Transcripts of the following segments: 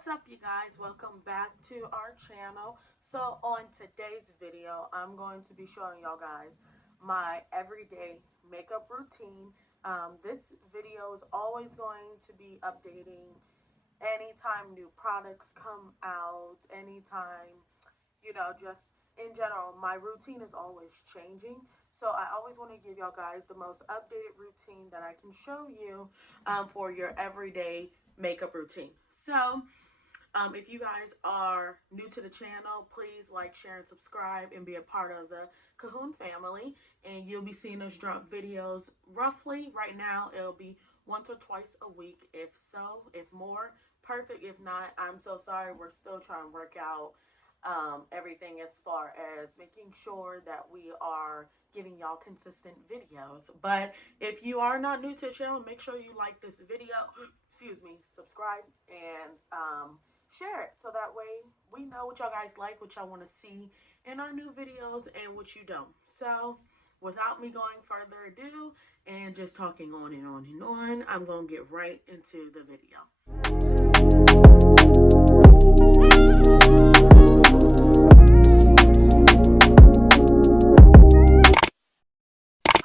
What's up, you guys? Welcome back to our channel. So on today's video, I'm going to be showing y'all guys my everyday makeup routine. This video is always going to be updating anytime new products come out, anytime, just in general, my routine is always changing. So I always want to give y'all guys the most updated routine that I can show you for your everyday makeup routine. So if you guys are new to the channel, please like, share, and subscribe and be a part of the Cahoon family. And you'll be seeing us drop videos roughly right now. It'll be once or twice a week, if so, if more. Perfect. If not, I'm so sorry. We're still trying to work out everything as far as making sure that we are giving y'all consistent videos. But if you are not new to the channel, make sure you like this video, subscribe, and share it, so that way we know what y'all guys like, what y'all want to see in our new videos, and what you don't. So without me going further ado and just talking on and on and on, I'm gonna get right into the video.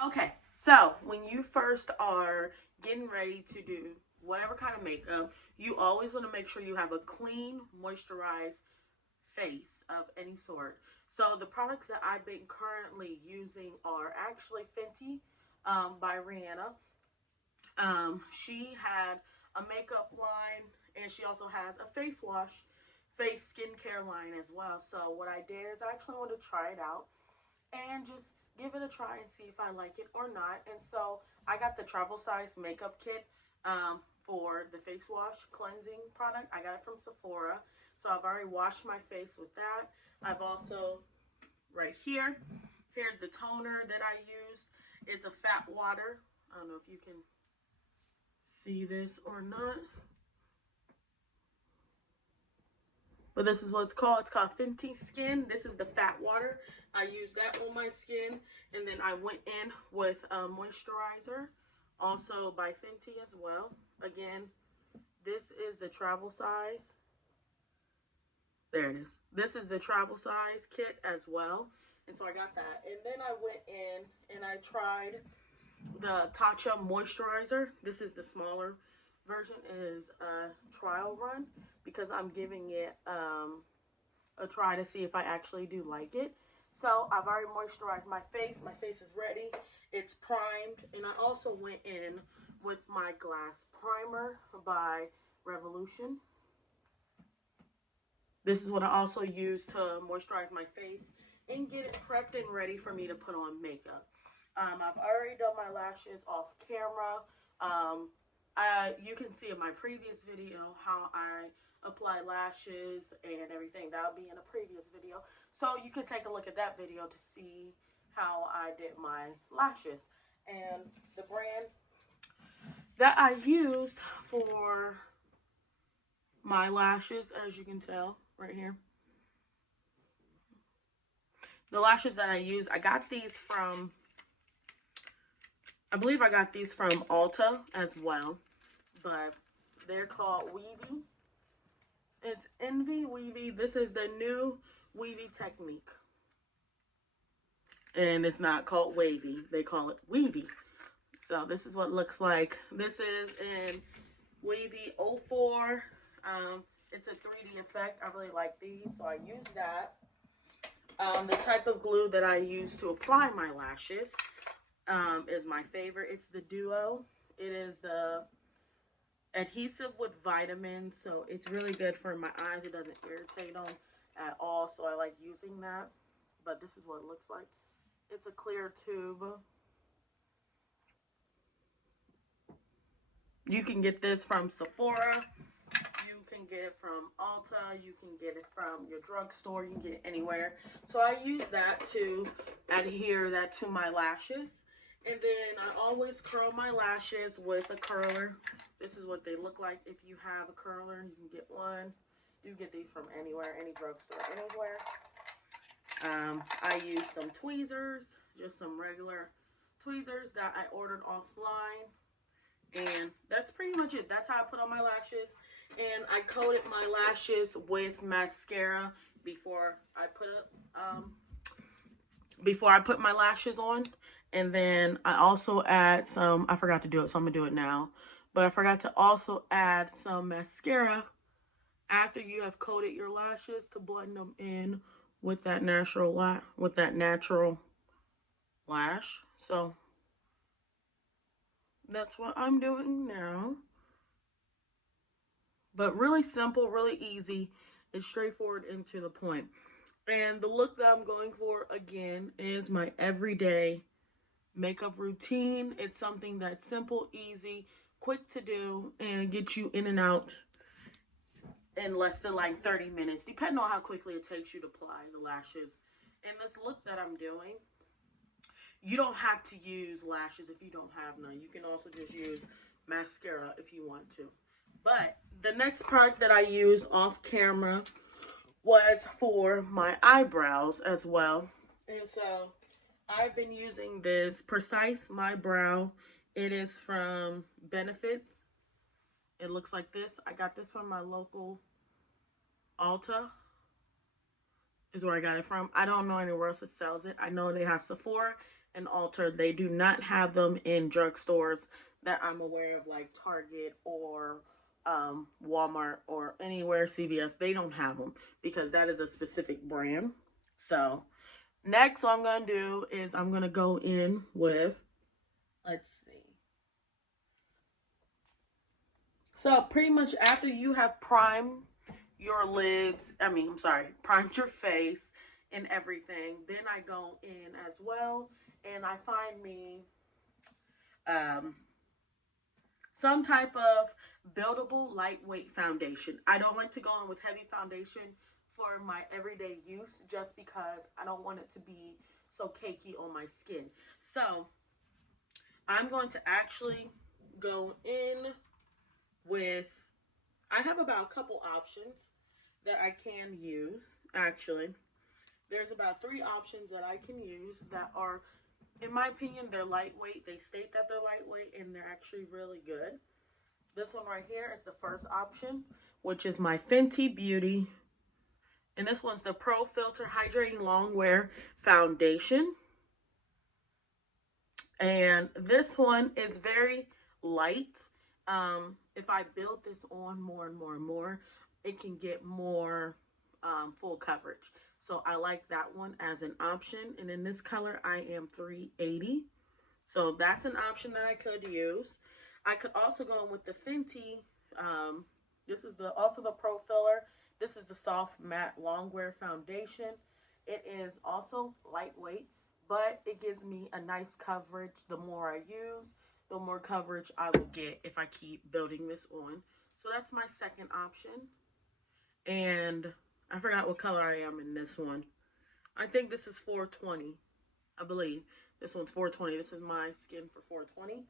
Okay, so when you first are getting ready to do whatever kind of makeup, you always want to make sure you have a clean, moisturized face of any sort. So the products that I've been currently using are actually Fenty by Rihanna. She had a makeup line, and she also has a face wash, face skincare line as well. So what I did is I actually wanted to try it out and just give it a try and see if I like it or not. And so I got the travel size makeup kit for the face wash cleansing product. I got it from Sephora. So I've already washed my face with that. I've also, right here, here's the toner that I used. It's a fat water. I don't know if you can see this or not, but this is what it's called. It's called Fenty Skin. This is the fat water. I used that on my skin, and then I went in with a moisturizer, also by Fenty as well. Again, this is the travel size. There it is. This is the travel size kit as well. And so I got that. And then I went in and I tried the Tatcha Moisturizer. This is the smaller version. It is a trial run because I'm giving it a try to see if I actually do like it. So I've already moisturized my face. My face is ready. It's primed. And I also went in with my glass primer by Revolution. This is what I also use to moisturize my face and get it prepped and ready for me to put on makeup. I've already done my lashes off camera. You can see in my previous video how I apply lashes and everything. That'll be in a previous video. So you can take a look at that video to see how I did my lashes. And the brand that I used for my lashes, as you can tell right here, the lashes that I use, I got these from, I believe I got these from Ulta as well, but they're called Weavy. It's Envy Weavy. This is the new Weavy technique, and it's not called wavy, they call it Weavy. So this is what it looks like. This is in Weavy 04. It's a 3D effect. I really like these, so I use that. The type of glue that I use to apply my lashes is my favorite. It's the Duo. It is the adhesive with vitamins, so it's really good for my eyes. It doesn't irritate them at all, so I like using that. But this is what it looks like. It's a clear tube. You can get this from Sephora. You can get it from Ulta. You can get it from your drugstore. You can get it anywhere. So I use that to adhere that to my lashes. And then I always curl my lashes with a curler. This is what they look like. If you have a curler, you can get one. You can get these from anywhere, any drugstore, anywhere. I use some tweezers, just some regular tweezers that I ordered offline. And that's pretty much it. That's how I put on my lashes. And I coated my lashes with mascara before I put my lashes on. And then I also add some, I forgot to do it, so I'm gonna do it now. But I forgot to also add some mascara after you have coated your lashes to blend them in with that natural lash. So that's what I'm doing now. But really simple, really easy. It's straightforward and to the point. And the look that I'm going for again is my everyday makeup routine. It's something that's simple, easy, quick to do, and get you in and out in less than like 30 minutes, depending on how quickly it takes you to apply the lashes. And this look that I'm doing, you don't have to use lashes if you don't have none. You can also just use mascara if you want to. But the next product that I used off camera was for my eyebrows as well. And so I've been using this Precise My Brow. It is from Benefits. It looks like this. I got this from my local Ulta is where I got it from. I don't know anywhere else that sells it. I know they have Sephora and Ulta. They do not have them in drugstores that I'm aware of, like Target or Walmart or anywhere, CVS. They don't have them because that is a specific brand. So next, what I'm going to do is I'm going to go in with, let's see. So pretty much after you have primed your lids, primed your face and everything, then I go in as well and I find me some type of buildable lightweight foundation. I don't like to go in with heavy foundation for my everyday use just because I don't want it to be so cakey on my skin. So I'm going to actually go in with, I have about a couple options that I can use. Actually, there's about 3 options that I can use that are, in my opinion, they're lightweight. They state that they're lightweight and they're actually really good. This one right here is the first option, which is my Fenty Beauty. And this one's the Pro Filter Hydrating Longwear Foundation. And this one is very light. If I build this on more and more and more, it can get more full coverage. So I like that one as an option. And in this color, I am 380. So that's an option that I could use. I could also go in with the Fenty. This is also the Pro Filler. This is the Soft Matte Longwear Foundation. It is also lightweight, but it gives me a nice coverage. The more I use, the more coverage I will get if I keep building this on. So that's my second option. And I forgot what color I am in this one. I think this is 420, I believe. This one's 420. This is my skin for 420.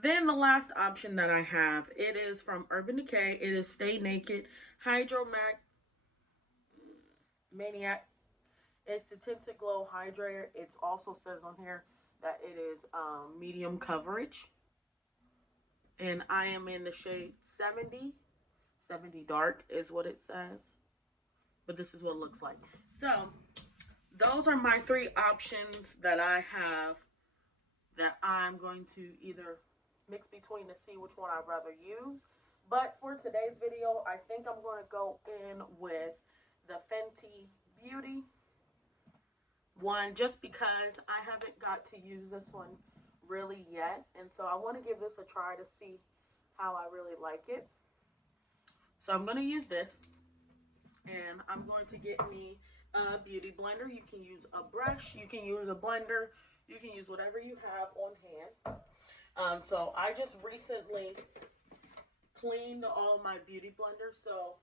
Then the last option that I have, it is from Urban Decay. It is Stay Naked Hydro Maniac. It's the Tinted Glow Hydrator. It also says on here that it is medium coverage. And I am in the shade 70. 70 dark is what it says. But this is what it looks like. So those are my 3 options that I have that I'm going to either mix between to see which one I'd rather use. But for today's video, I think I'm going to go in with the Fenty Beauty one just because I haven't got to use this one really yet. And so I want to give this a try to see how I really like it. So I'm going to use this. And I'm going to get me a beauty blender. You can use a brush. You can use a blender. You can use whatever you have on hand. So I just recently cleaned all of my beauty blenders. So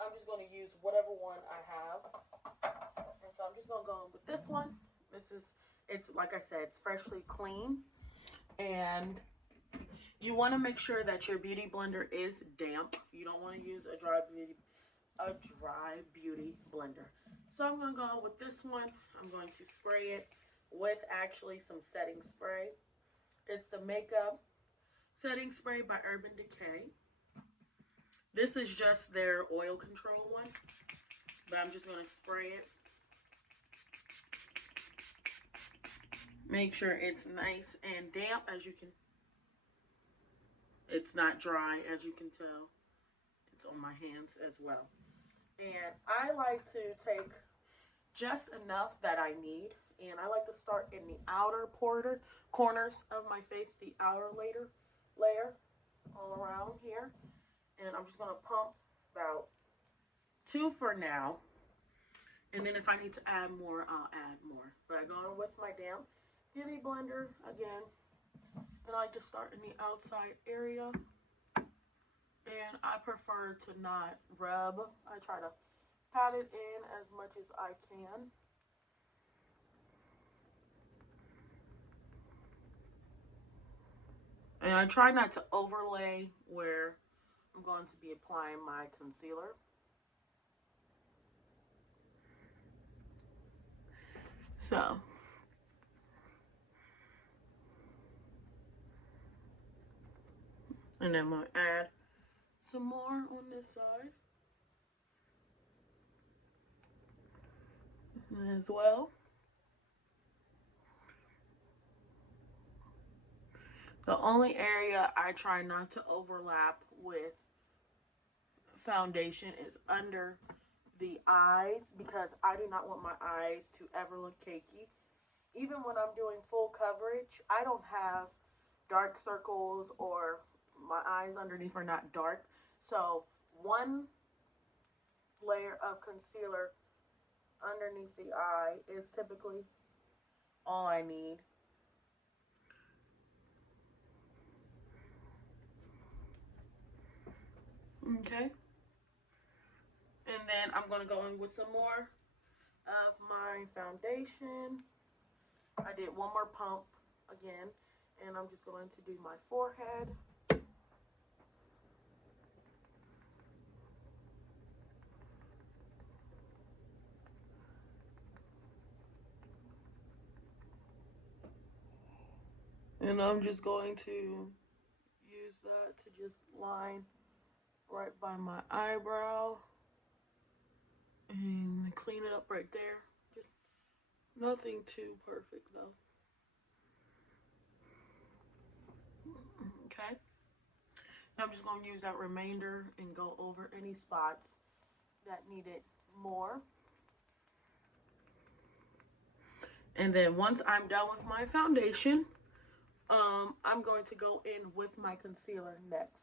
I'm just going to use whatever one I have. And so I'm just going to go in with this one. It's like I said, it's freshly clean. And you want to make sure that your beauty blender is damp. You don't want to use a dry beauty blender. So I'm going to go with this one. I'm going to spray it with actually some setting spray. It's the Makeup Setting Spray by Urban Decay. This is just their oil control one, but I'm just going to spray it. Make sure it's nice and damp, as you can. It's not dry, as you can tell. It's on my hands as well. And I like to take just enough that I need. And I like to start in the outer corners of my face, the outer layer all around here. And I'm just going to pump about 2 for now. And then if I need to add more, I'll add more. But I go in with my damp beauty blender again. And I like to start in the outside area. And I prefer to not rub. I try to pat it in as much as I can. And I try not to overlay where I'm going to be applying my concealer. So, and then I'm going to add some more on this side as well. The only area I try not to overlap with foundation is under the eyes, because I do not want my eyes to ever look cakey. Even when I'm doing full coverage, I don't have dark circles, or my eyes underneath are not dark. So one layer of concealer underneath the eye is typically all I need. Okay. And then I'm going to go in with some more of my foundation. I did one more pump again, and I'm just going to do my forehead. And I'm just going to use that to just line right by my eyebrow and clean it up right there. Just nothing too perfect though. Okay. I'm just going to use that remainder and go over any spots that needed more. And then once I'm done with my foundation, I'm going to go in with my concealer next.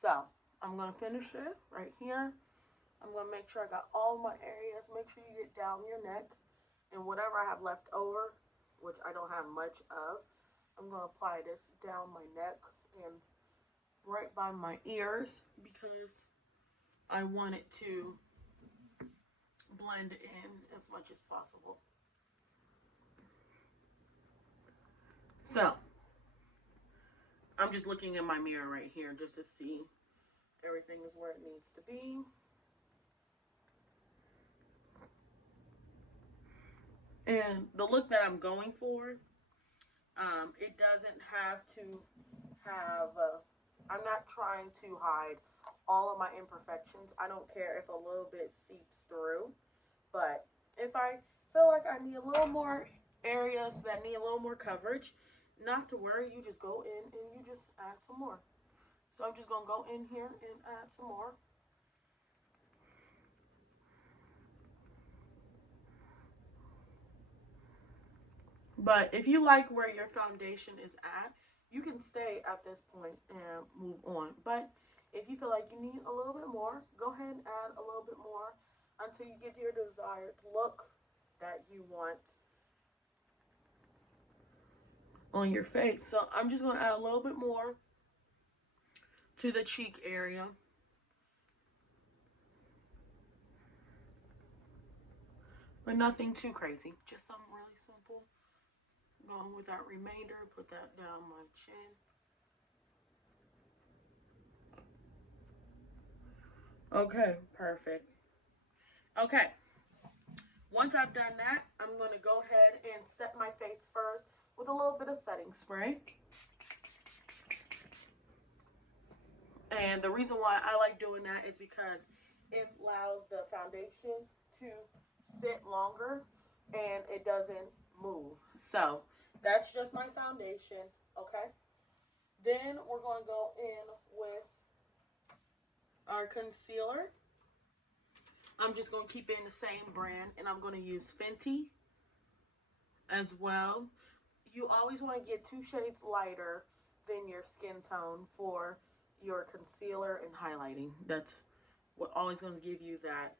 So I'm going to finish it right here. I'm going to make sure I got all my areas. Make sure you get down your neck. And whatever I have left over, which I don't have much of, I'm going to apply this down my neck and right by my ears, because I want it to blend in as much as possible. So I'm just looking in my mirror right here just to see everything is where it needs to be. And the look that I'm going for, it doesn't have to have, I'm not trying to hide all of my imperfections. I don't care if a little bit seeps through, but if I feel like I need a little more areas that need a little more coverage, not to worry, you just go in and you just add some more. So I'm just going to go in here and add some more. But if you like where your foundation is at, you can stay at this point and move on. But if you feel like you need a little bit more, go ahead and add a little bit more until you get your desired look that you want on your face. So I'm just going to add a little bit more to the cheek area. But nothing too crazy. Just something really simple. Going with that remainder, put that down my chin. Okay, perfect. Okay, once I've done that, I'm going to go ahead and set my face first with a little bit of setting spray. And the reason why I like doing that is because it allows the foundation to sit longer and it doesn't move. So that's just my foundation, okay? Then we're going to go in with our concealer. I'm just going to keep it in the same brand, and I'm going to use Fenty as well. You always want to get 2 shades lighter than your skin tone for your concealer and highlighting. That's what always going to give you that,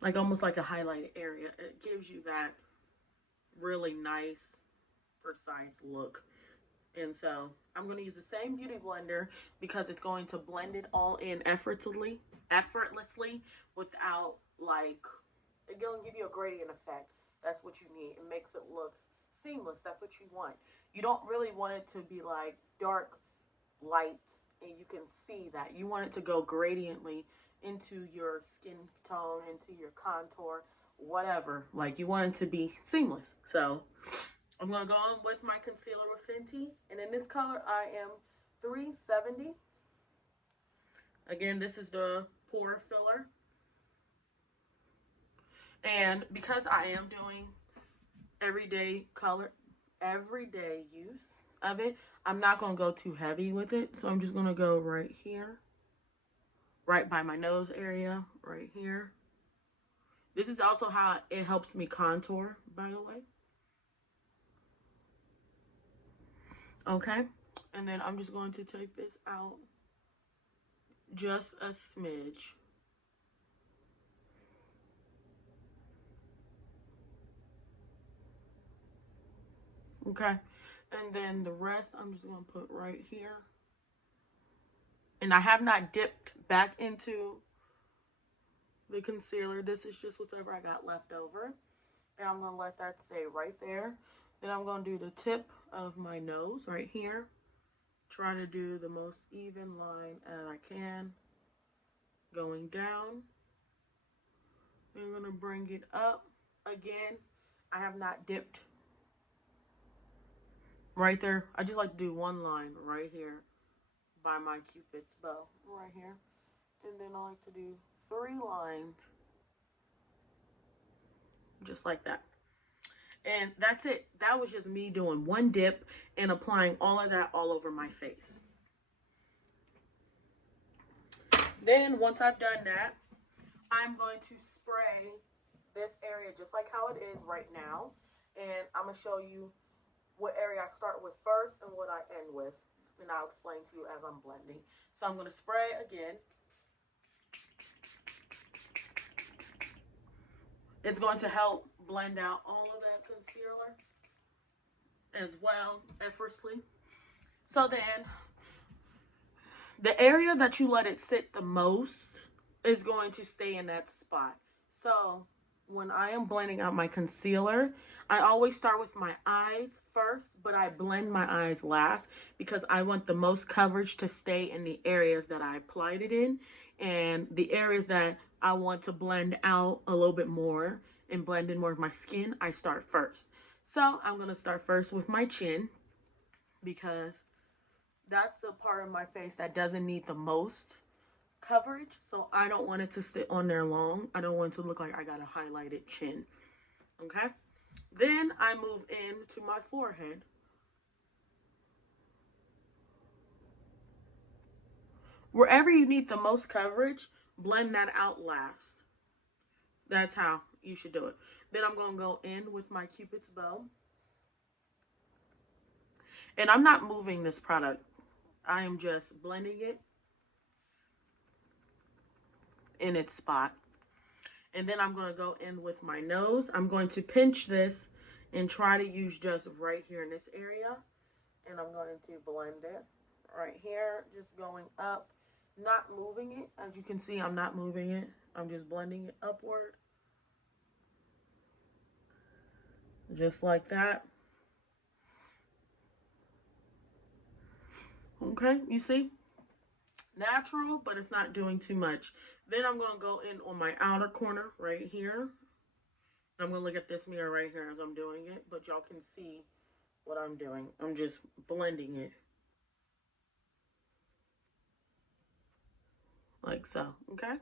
like almost like a highlighted area. It gives you that really nice, precise look. And so I'm going to use the same beauty blender because it's going to blend it all in effortlessly without like, it's going to give you a gradient effect. That's what you need. It makes it look seamless. That's what you want. You don't really want it to be like dark, light, and you can see that. You want it to go gradiently into your skin tone, into your contour, whatever. Like, you want it to be seamless. So I'm going to go on with my concealer with Fenty. And in this color, I am 370. Again, this is the pore filler. And because I am doing everyday use of it, I'm not going to go too heavy with it. So I'm just going to go right here. Right by my nose area. Right here. This is also how it helps me contour, by the way. Okay, and then I'm just going to take this out just a smidge. Okay, and then the rest I'm just going to put right here. And I have not dipped back into the concealer. This is just whatever I got left over. And I'm going to let that stay right there. Then I'm going to do the tip of my nose right here. Try to do the most even line as I can. Going down. I'm going to bring it up. Again, I have not dipped right there. I just like to do one line right here by my Cupid's bow. Right here. And then I like to do 3 lines. Just like that. And that's it. That was just me doing one dip and applying all of that all over my face. Then once I've done that, I'm going to spray this area just like how it is right now. And I'm going to show you what area I start with first and what I end with. And I'll explain to you as I'm blending. So I'm going to spray again. It's going to help blend out all of that concealer as well, effortlessly. So then, the area that you let it sit the most is going to stay in that spot. So when I am blending out my concealer, I always start with my eyes first, but I blend my eyes last because I want the most coverage to stay in the areas that I applied it in, and the areas that I want to blend out a little bit more and blend in more of my skin, I start first. So I'm going to start first with my chin because that's the part of my face that doesn't need the most coverage. So I don't want it to sit on there long. I don't want it to look like I got a highlighted chin. Okay? Then I move into my forehead. Wherever you need the most coverage, blend that out last. That's how you should do it. Then I'm going to go in with my Cupid's bow. And I'm not moving this product. I am just blending it in its spot. And then I'm going to go in with my nose. I'm going to pinch this and try to use just right here in this area. And I'm going to blend it right here, just going up, not moving it. As you can see, I'm not moving it. I'm just blending it upward. Just like that. Okay, you see? Natural, but it's not doing too much. Then I'm going to go in on my outer corner right here. I'm going to look at this mirror right here as I'm doing it, but y'all can see what I'm doing. I'm just blending it like so, okay?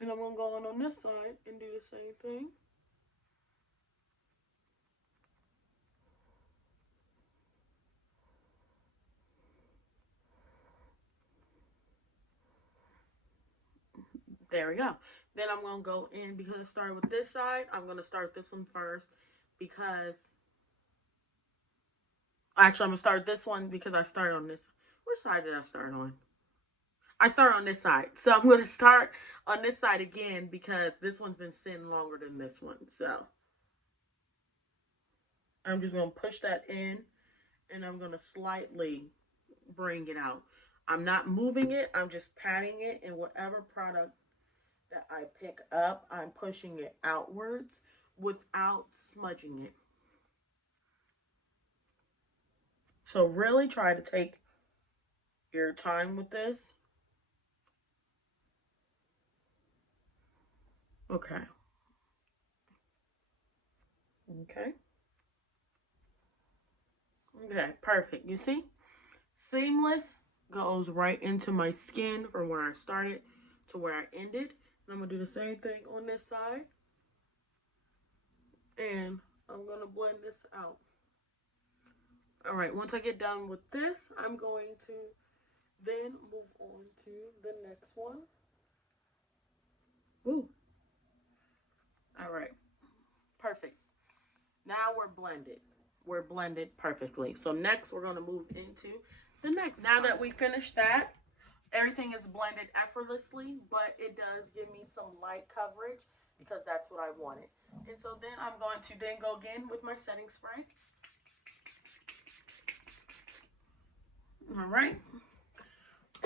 And I'm going to go on this side and do the same thing. There we go. Then I'm going to go in, because I started with this side, I'm going to start this one first because, actually I'm going to start this one because I started on this. Which side did I start on? I started on this side. So I'm going to start on this side again because this one's been sitting longer than this one. So I'm just going to push that in and I'm going to slightly bring it out. I'm not moving it. I'm just patting it, and whatever product that I pick up, I'm pushing it outwards without smudging it. So really try to take your time with this. Okay. Okay. Okay, perfect. You see? Seamless, goes right into my skin from where I started to where I ended. And I'm going to do the same thing on this side. And I'm going to blend this out. Alright, once I get done with this, I'm going to then move on to the next one. Ooh. Alright, perfect. Now we're blended. We're blended perfectly. So next we're going to move into the next part. Now that we finished that, everything is blended effortlessly, but it does give me some light coverage because that's what I wanted. And so then I'm going to then go again with my setting spray. All right.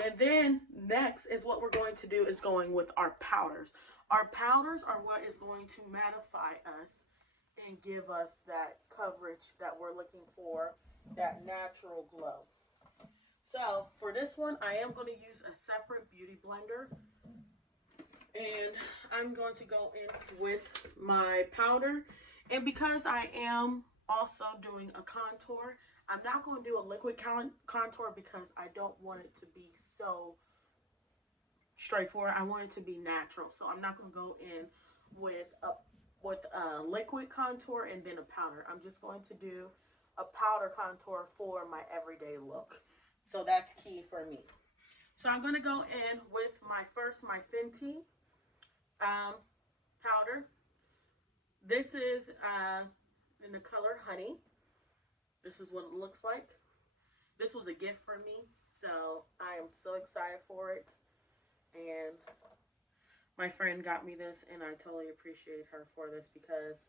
And then next is what we're going to do is going with our powders. Our powders are what is going to mattify us and give us that coverage that we're looking for, that natural glow. So for this one, I am going to use a separate beauty blender. And I'm going to go in with my powder. And because I am also doing a contour, I'm not going to do a liquid contour because I don't want it to be so straightforward. I want it to be natural. So I'm not going to go in with a liquid contour and then a powder. I'm just going to do a powder contour for my everyday look. So that's key for me. So I'm going to go in with my Fenty powder. This is in the color Honey. This is what it looks like. This was a gift for me, so I am so excited for it. And my friend got me this, and I totally appreciated her for this because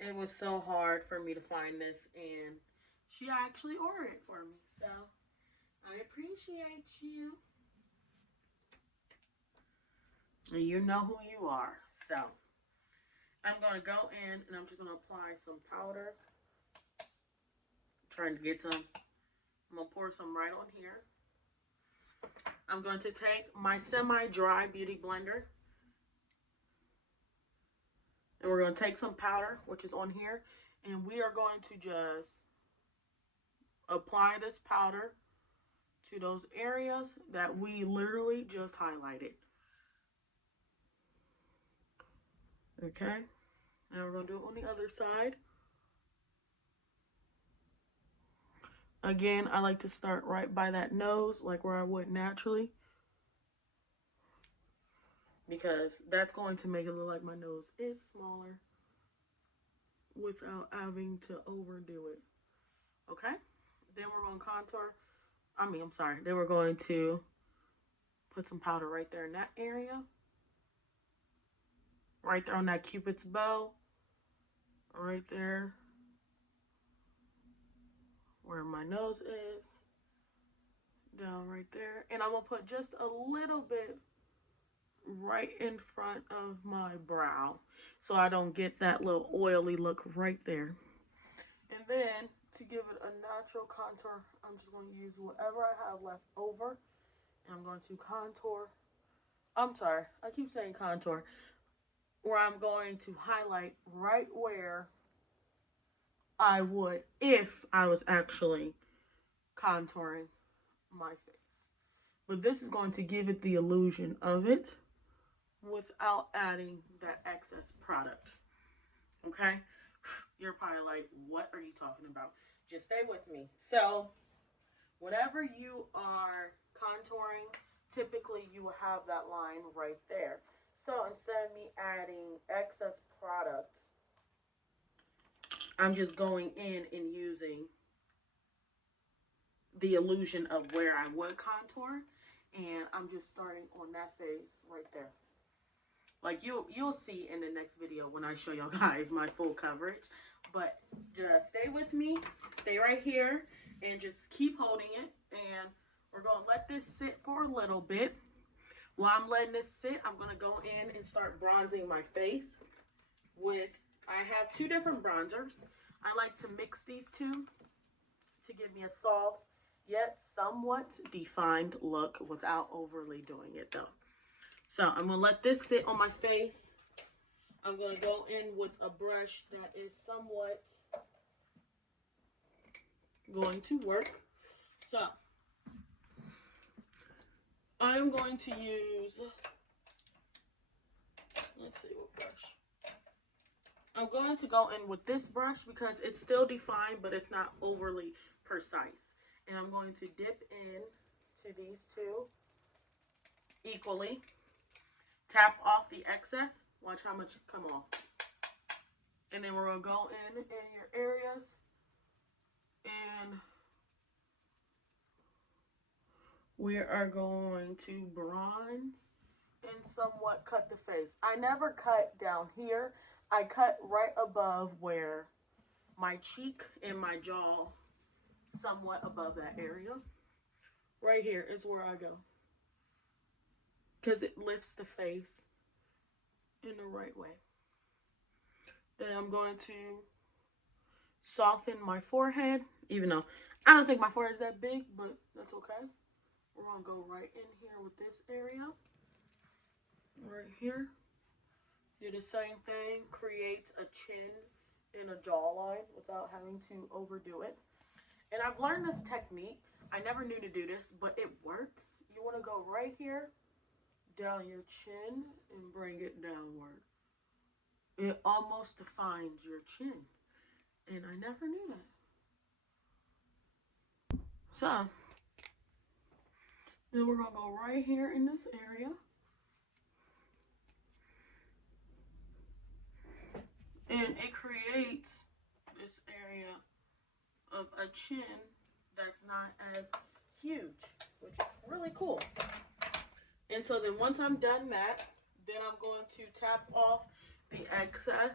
it was so hard for me to find this, and she actually ordered it for me. So I appreciate you. And you know who you are. So I'm going to go in and I'm just going to apply some powder. Trying to get some. I'm going to pour some right on here. I'm going to take my semi-dry beauty blender. And we're going to take some powder, which is on here. And we are going to just apply this powder to those areas that we literally just highlighted. Okay. Now we're going to do it on the other side. Again, I like to start right by that nose, like where I would naturally. Because that's going to make it look like my nose is smaller without having to overdo it. Okay? Then we're going to contour. Then we're going to put some powder right there in that area. Right there on that Cupid's bow. Right there where my nose is. Down right there. And I'm going to put just a little bit right in front of my brow so I don't get that little oily look right there. And then to give it a natural contour, I'm just going to use whatever I have left over, and I'm going to contour. I'm sorry, I keep saying contour, where I'm going to highlight right where I would if I was actually contouring my face. but this is going to give it the illusion of it without adding that excess product. Okay? You're probably like, what are you talking about? Just stay with me. So, whenever you are contouring, typically you will have that line right there. So, instead of me adding excess product, I'm just going in and using the illusion of where I would contour, and I'm just starting on that face right there. Like you'll see in the next video when I show y'all guys my full coverage. But just stay with me, stay right here, and just keep holding it. And we're going to let this sit for a little bit. While I'm letting this sit, I'm going to go in and start bronzing my face with, I have two different bronzers. I like to mix these two to give me a soft yet somewhat defined look without overly doing it though. So I'm going to let this sit on my face. I'm going to go in with a brush that is somewhat going to work. So I'm going to use, let's see what brush. I'm going to go in with this brush because it's still defined, but it's not overly precise. And I'm going to dip in to these two equally. Tap off the excess. Watch how much come off. And then we're going to go in your areas and we are going to bronze and somewhat cut the face. I never cut down here. I cut right above where my cheek and my jaw, somewhat above that area. Right here is where I go, because it lifts the face in the right way. Then I'm going to soften my forehead, even though I don't think my forehead is that big, but that's okay. We're going to go right in here with this area. Right here. Do the same thing, creates a chin and a jawline without having to overdo it. And I've learned this technique. I never knew to do this, but it works. You want to go right here, down your chin, and bring it downward. It almost defines your chin. And I never knew that. So, then we're going to go right here in this area. And it creates this area of a chin that's not as huge, which is really cool. And so then once I'm done that, then I'm going to tap off the excess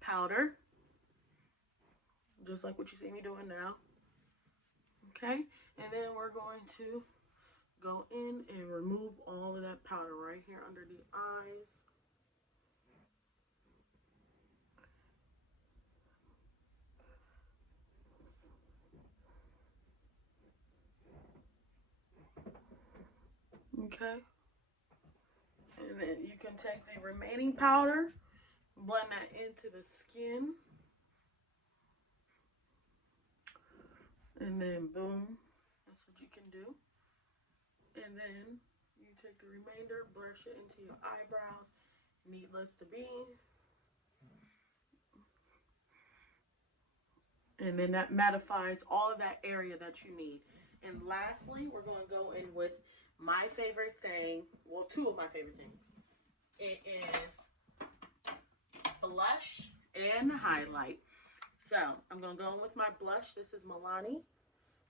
powder, just like what you see me doing now. Okay, and then we're going to go in and remove all of that powder right here under the eyes. Okay, and then you can take the remaining powder, blend that into the skin, and then boom, that's what you can do. And then you take the remainder, brush it into your eyebrows, needless to be. And then that mattifies all of that area that you need. And lastly, we're going to go in with my favorite thing. Well, two of my favorite things. It is blush and highlight. So I'm going to go in with my blush. This is Milani,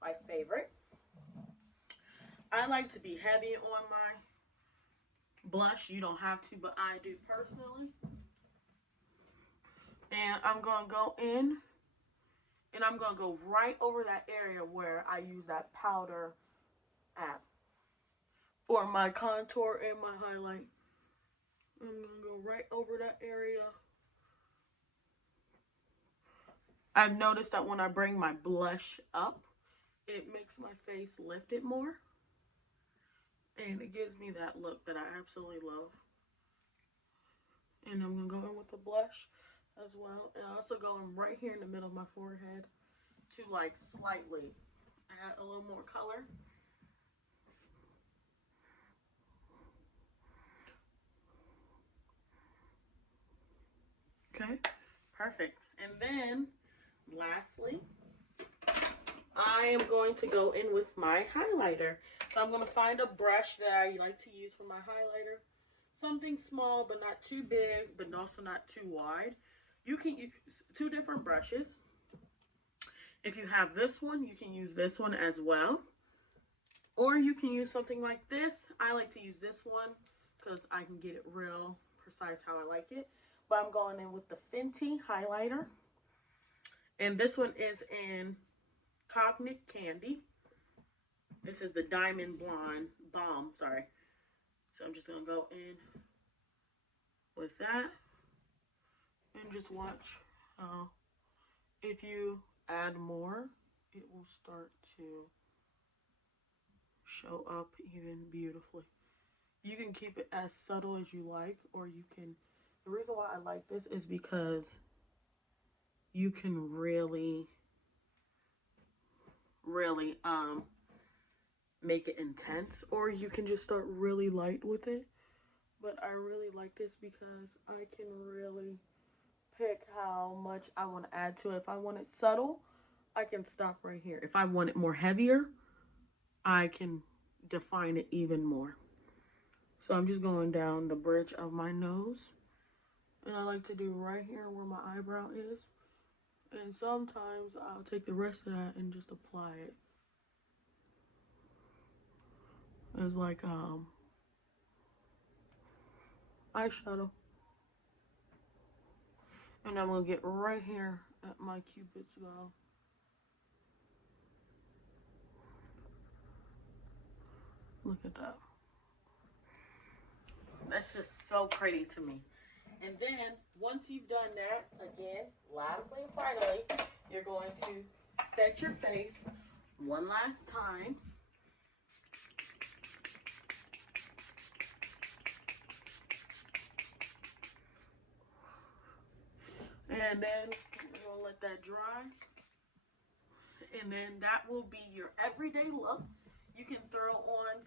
my favorite. I like to be heavy on my blush. You don't have to, but I do personally. And I'm going to go in. And I'm going to go right over that area where I use that powder at for my contour and my highlight. I'm going to go right over that area. I've noticed that when I bring my blush up, it makes my face lift it more. And it gives me that look that I absolutely love. And I'm going to go in with the blush as well. And I also go in right here in the middle of my forehead to like slightly add a little more color. Okay, perfect. And then lastly, I am going to go in with my highlighter. So I'm going to find a brush that I like to use for my highlighter. Something small, but not too big, but also not too wide. You can use two different brushes. If you have this one, you can use this one as well. Or you can use something like this. I like to use this one because I can get it real precise how I like it. But I'm going in with the Fenty highlighter. And this one is in Cognic Candy. This is the Diamond Blonde Balm, sorry. So I'm just going to go in with that. And just watch how if you add more, it will start to show up even beautifully. You can keep it as subtle as you like, or you can, the reason why I like this is because you can really make it intense, or you can just start really light with it. But I really like this because I can really pick how much I want to add to it. If I want it subtle, I can stop right here. If I want it more heavier, I can define it even more. So I'm just going down the bridge of my nose. And I like to do right here where my eyebrow is. And sometimes I'll take the rest of that and just apply it. It's like eyeshadow. And I'm going to get right here at my Cupid's bow. Look at that. That's just so pretty to me. And then, once you've done that, again, lastly and finally, you're going to set your face one last time. And then we're going to let that dry. And then that will be your everyday look. You can throw on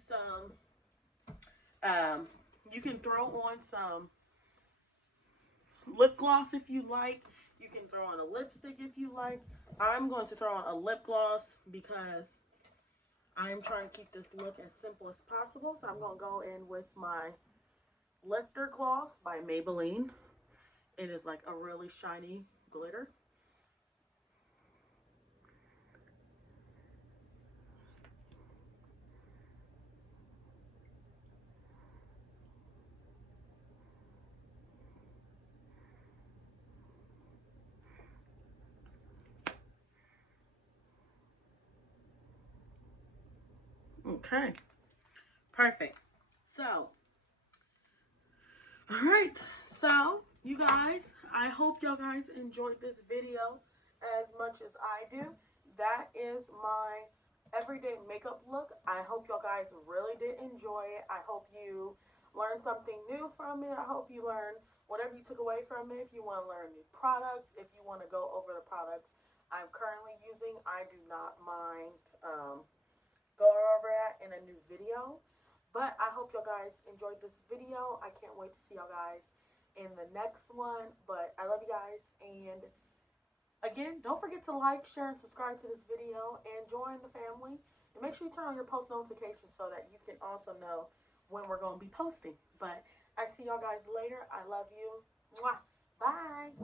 some lip gloss if you like. You can throw on a lipstick if you like. I'm going to throw on a lip gloss because I am trying to keep this look as simple as possible. So I'm going to go in with my Lifter Gloss by Maybelline. It is like a really shiny glitter. Okay, perfect. So, all right. So, you guys, I hope y'all guys enjoyed this video as much as I do. That is my everyday makeup look. I hope y'all guys really did enjoy it. I hope you learned something new from it. I hope you learned whatever you took away from it. If you want to learn new products, if you want to go over the products I'm currently using, I do not mind going over that in a new video. But I hope y'all guys enjoyed this video. I can't wait to see y'all guys in the next one. But I love you guys. And again, don't forget to like, share, and subscribe to this video. And join the family. And make sure you turn on your post notifications so that you can also know when we're going to be posting. But I see y'all guys later. I love you. Mwah. Bye.